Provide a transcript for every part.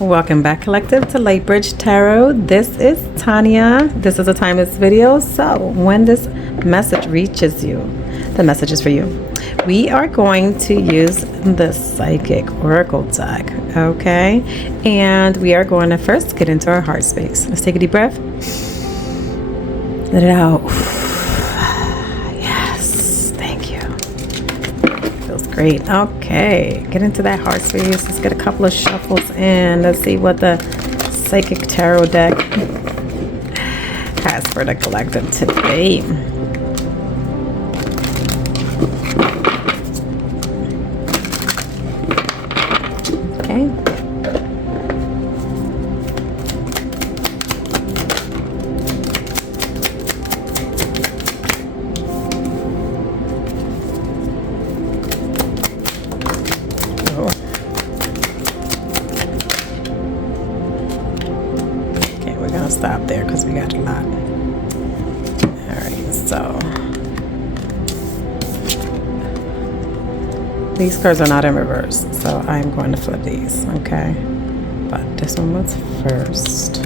Welcome back, Collective, to Lightbridge Tarot. This is Tanya. This is a timeless video, so when this message reaches you, the message is for you. We are going to use the Psychic Oracle deck, okay? And we are going to first get into our heart space. Let's take a deep breath. Let it out. Yes, thank you. Feels great. Okay, get into that heart space. Let's get a couple of shuffles in. Let's see what the Psychic Tarot deck has for the collective today. Okay. Stop there because we got a lot. Alright, so these cards are not in reverse, so I'm going to flip these, okay? But this one was first,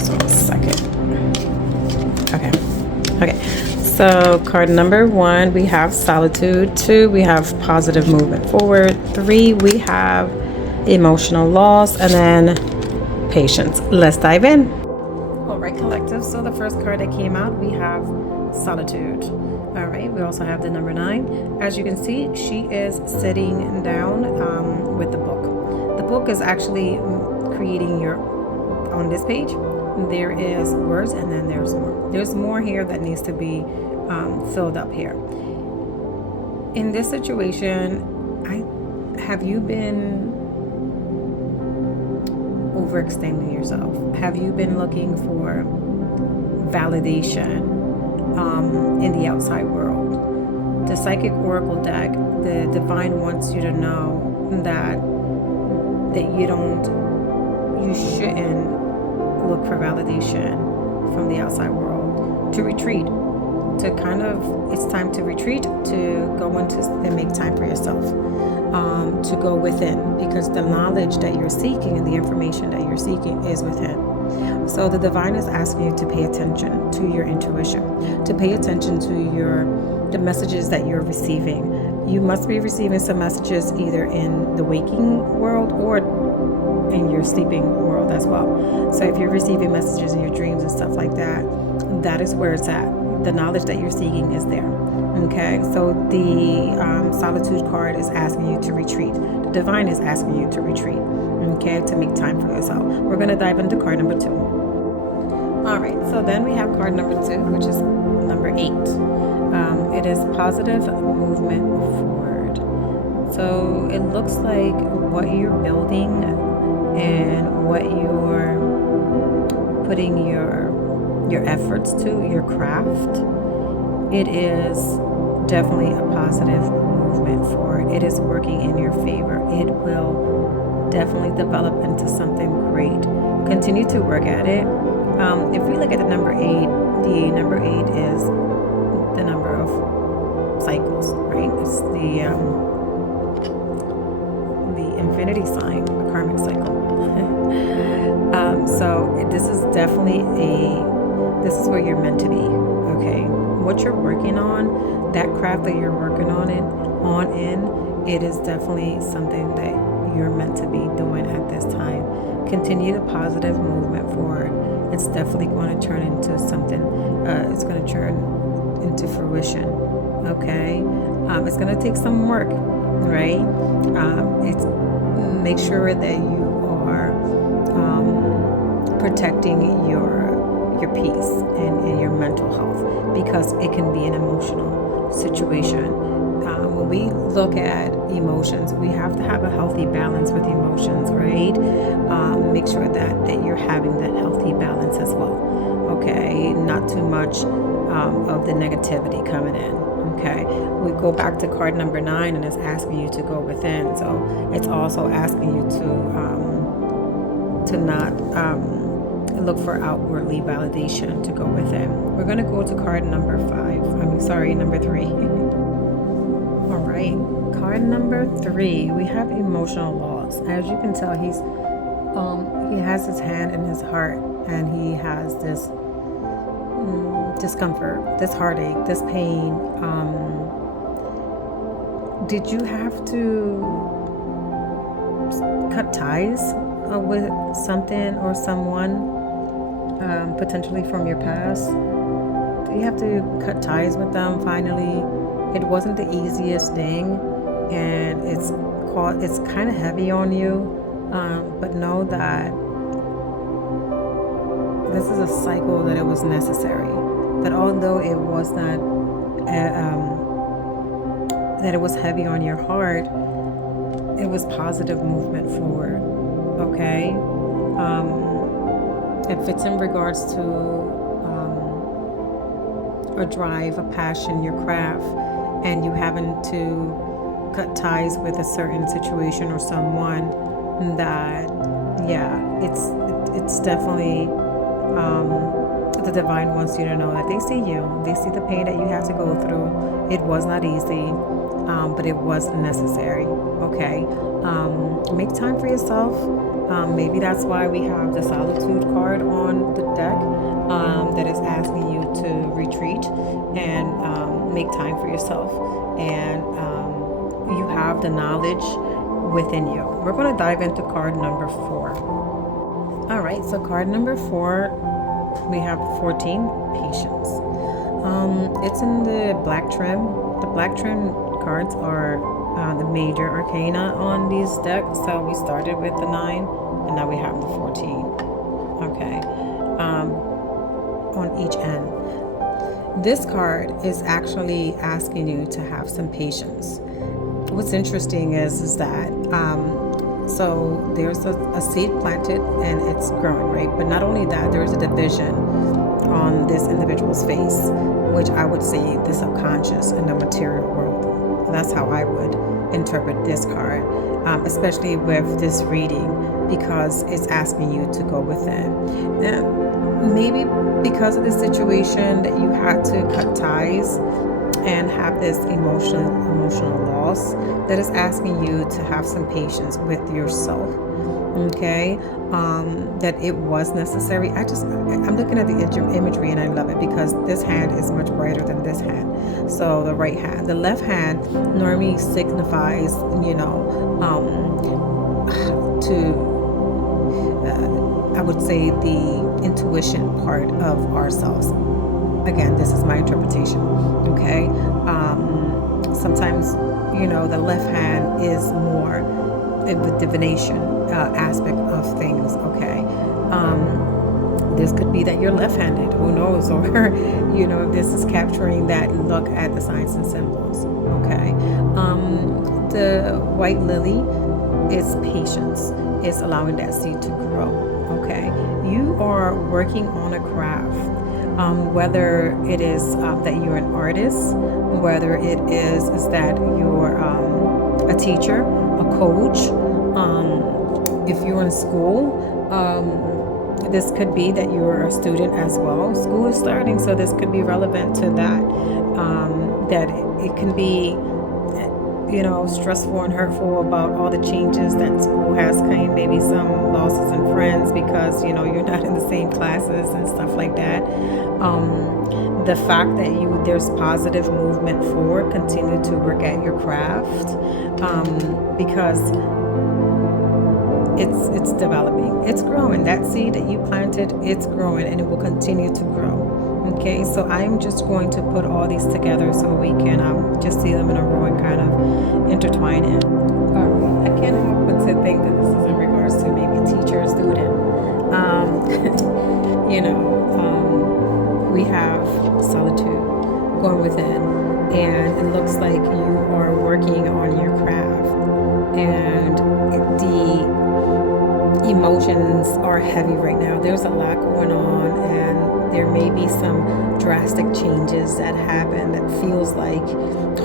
so second. Okay, so card number 1, we have solitude. 2, we have positive movement forward. 3, we have emotional loss, and then patience. Let's dive in. All right, collective, so the first card that came out, we have solitude. All right, we also have the number 9. As you can see, she is sitting down with the book. The book is actually creating on this page, there is words, and then there's more here that needs to be filled up here. In this situation, have you been overextending yourself? Have you been looking for validation in the outside world? The Psychic Oracle deck, the Divine wants you to know that you shouldn't look for validation from the outside world. To retreat, it's time to retreat, to go into and make time for yourself. To go within, because the knowledge that you're seeking and the information that you're seeking is within. So the Divine is asking you to pay attention to your intuition, to pay attention to the messages that you're receiving. You must be receiving some messages either in the waking world or in your sleeping world as well. So if you're receiving messages in your dreams and stuff like that, that is where it's at. The knowledge that you're seeking is there. Okay, so the solitude card is asking you to retreat. The Divine is asking you to retreat, okay, to make time for yourself. We're going to dive into card number 2. All right, so then we have card number 2, which is number 8. It is positive movement forward. So it looks like what you're building and what you're putting your efforts to, your craft, it is definitely a positive movement forward. It is working in your favor. It will definitely develop into something great. Continue to work at it. If we look at the number 8 is the number of cycles, right? It's the infinity sign, the karmic cycle. So this is definitely this is where you're meant to be, okay? What you're working on, that craft that you're working on it is definitely something that you're meant to be doing at this time. Continue the positive movement forward. It's definitely going to turn into something, it's going to turn into fruition, okay? It's going to take some work, right? Make sure that you are protecting your peace and your mental health, because it can be an emotional situation. When we look at emotions, we have to have a healthy balance with emotions, right? Make sure that you're having that healthy balance as well, okay? Not too much of the negativity coming in, okay? We go back to card number 9, and it's asking you to go within. So it's also asking you to not look for outwardly validation, to go within. We're going to go to card number 3. All right, card number 3, we have emotional loss. As you can tell, he's He has his hand in his heart, and he has this discomfort, this heartache, this pain. Did you have to cut ties with something or someone, potentially from your past? Do you have to cut ties with them finally? It wasn't the easiest thing, and it's kind of heavy on you. But know that this is a cycle, that it was necessary. That although it was not, that it was heavy on your heart, it was positive movement forward. Okay, if it's in regards to a drive, a passion, your craft, and you having to cut ties with a certain situation or someone, that it's definitely the divine wants you to know that they see you, they see the pain that you have to go through. It was not easy, but it was necessary. Okay, make time for yourself. Maybe that's why we have the solitude card on the deck, that is asking you to retreat and make time for yourself, and you have the knowledge within you. We're going to dive into card number 4. All right, so card number 4, we have 14, patience. It's in the black trim. The black trim cards are the major arcana on these decks. So we started with the 9, and now we have the 14. Okay, on each end. This card is actually asking you to have some patience. What's interesting is that so there's a seed planted and it's growing, right? But not only that, there's a division on this individual's face, which I would say the subconscious and the material world. That's how I would interpret this card, especially with this reading, because it's asking you to go within. And maybe because of the situation that you had to cut ties and have this emotional loss, that is asking you to have some patience with yourself. Okay, that it was necessary. I'm looking at the imagery and I love it, because this hand is much brighter than this hand. So the right hand, the left hand normally signifies, I would say, the intuition part of ourselves. Again, this is my interpretation. Okay, sometimes the left hand is more the divination aspect of things. Okay, this could be that you're left-handed, who knows, or if this is capturing that look at the signs and symbols. Okay, the white lily is patience. It's allowing that seed to grow. Okay, you are working on a craft, whether it is that you're an artist, whether it is that you're a teacher, a coach, if you're in school, this could be that you're a student as well. School is starting, so this could be relevant to that. That it can be, stressful and hurtful about all the changes that school has come. Maybe some losses in friends because you're not in the same classes and stuff like that. The fact that there's positive movement forward, continue to work at your craft, because it's developing, it's growing. That seed that you planted, it's growing, and it will continue to grow. Okay, so I'm just going to put all these together so we can just see them in a row and kind of intertwine it. All right, I can't help but to think that this is in regards to maybe teacher or student. We have solitude going within, and it looks like you are working on your craft, and the emotions are heavy right now. There's a lot going on, and there may be some drastic changes that happen that feels like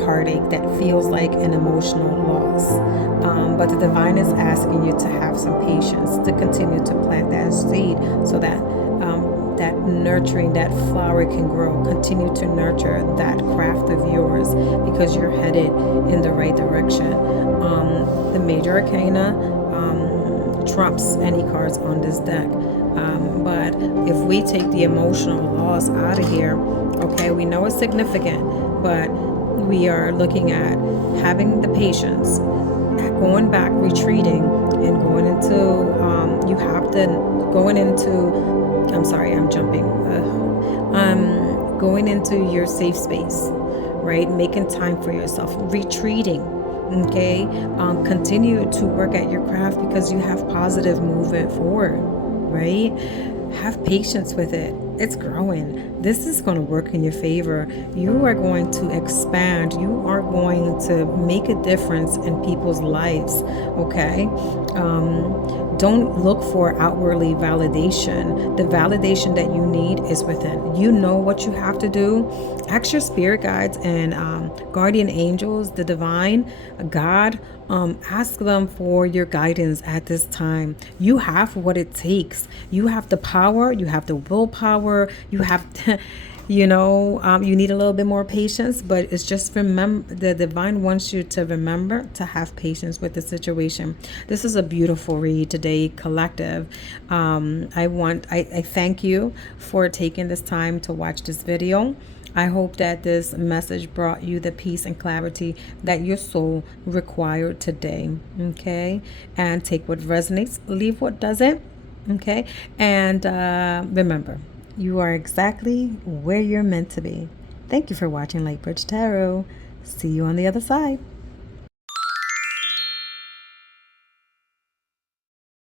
heartache, that feels like an emotional loss. But the divine is asking you to have some patience, to continue to plant that seed so that that nurturing, that flower can grow. Continue to nurture that craft of yours, because you're headed in the right direction. The major arcana trumps any cards on this deck. But if we take the emotional loss out of here, okay, we know it's significant, but we are looking at having the patience, going back, retreating, and going into, you have to, going into, I'm sorry, I'm jumping, going into your safe space, right? Making time for yourself, retreating. Okay, continue to work at your craft because you have positive movement forward, right? Have patience with it. It's growing. This is going to work in your favor. You are going to expand. You are going to make a difference in people's lives. Okay. Don't look for outwardly validation. The validation that you need is within. You know what you have to do. Ask your spirit guides and guardian angels, the divine, God. Ask them for your guidance at this time. You have what it takes. You have the power. You have the willpower. You have you know, you need a little bit more patience, but it's just, remember, the divine wants you to remember to have patience with the situation. This is a beautiful read today, collective. I thank you for taking this time to watch this video. I hope that this message brought you the peace and clarity that your soul required today. Okay, and take what resonates, leave what doesn't. Okay, and remember, you are exactly where you're meant to be. Thank you for watching Lightbridge Tarot. See you on the other side.